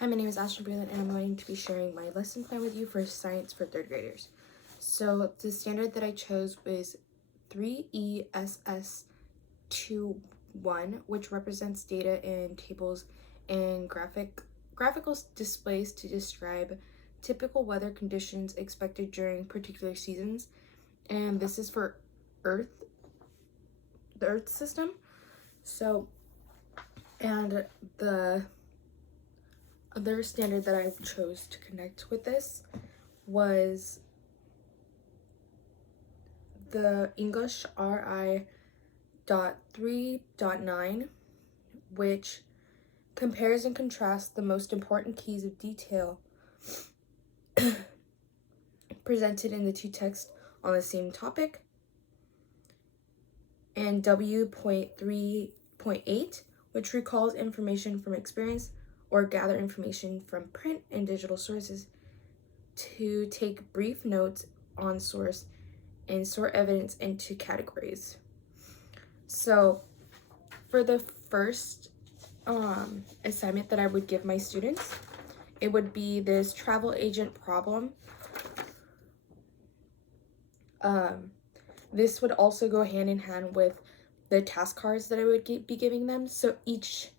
Hi, my name is Ashlyn Breland, and I'm going to be sharing my lesson plan with you for science for third graders. So the standard that I chose was 3ESS21, which represents data in tables and graphical displays to describe typical weather conditions expected during particular seasons. And this is for the Earth system. So, and the other standard that I chose to connect with this was the English RI.3.9, which compares and contrasts the most important keys of detail presented in the two texts on the same topic, and W.3.8, which recalls information from experience or gather information from print and digital sources to take brief notes on source and sort evidence into categories. So for the first assignment that I would give my students, it would be this travel agent problem. This would also go hand in hand with the task cards that I would be giving them. So each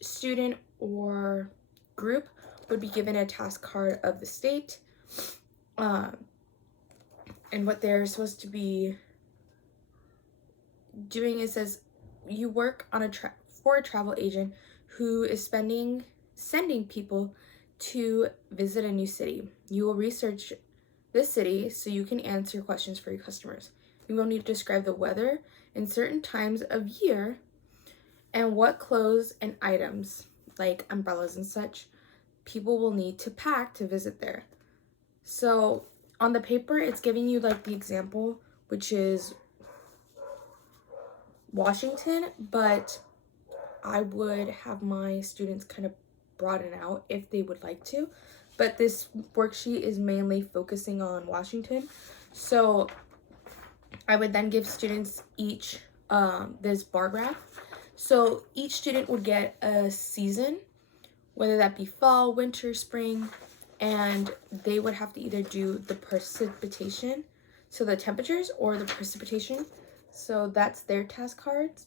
student or group would be given a task card of the state, and what they're supposed to be doing is, says you work on for a travel agent who is sending people to visit a new city. You will research this city so you can answer questions for your customers. You will need to describe the weather in certain times of year and what clothes and items, like umbrellas and such, people will need to pack to visit there. So on the paper, it's giving you like the example, which is Washington, but I would have my students kind of broaden out if they would like to. But this worksheet is mainly focusing on Washington. So I would then give students each this bar graph. So each student would get a season, whether that be fall, winter, spring, and they would have to either do the precipitation, so the temperatures, or the precipitation. So that's their task cards.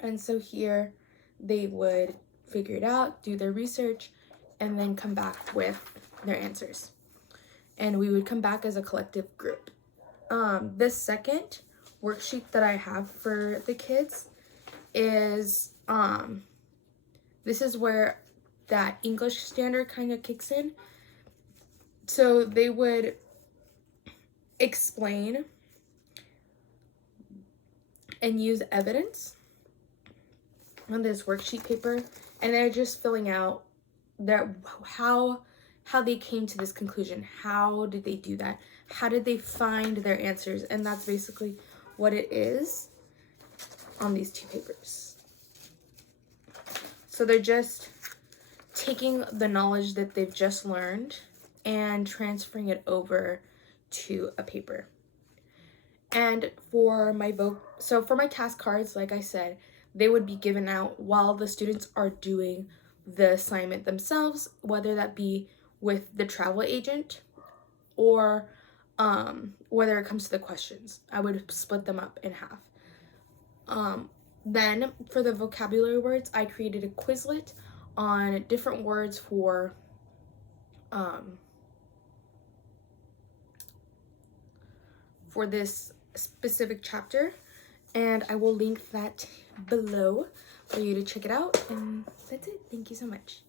And so here they would figure it out, do their research, and then come back with their answers. And we would come back as a collective group. This second worksheet that I have for the kids is, this is where that English standard kind of kicks in. So they would explain and use evidence on this worksheet paper, and they're just filling out how they came to this conclusion. How did they do that? How did they find their answers? And that's basically what it is on these two papers. So they're just taking the knowledge that they've just learned and transferring it over to a paper. And for my task cards, like I said, they would be given out while the students are doing the assignment themselves, whether that be with the travel agent or whether it comes to the questions. I would split them up in half. Then for the vocabulary words, I created a Quizlet on different words for this specific chapter, and I will link that below for you to check it out. And that's it. Thank you so much.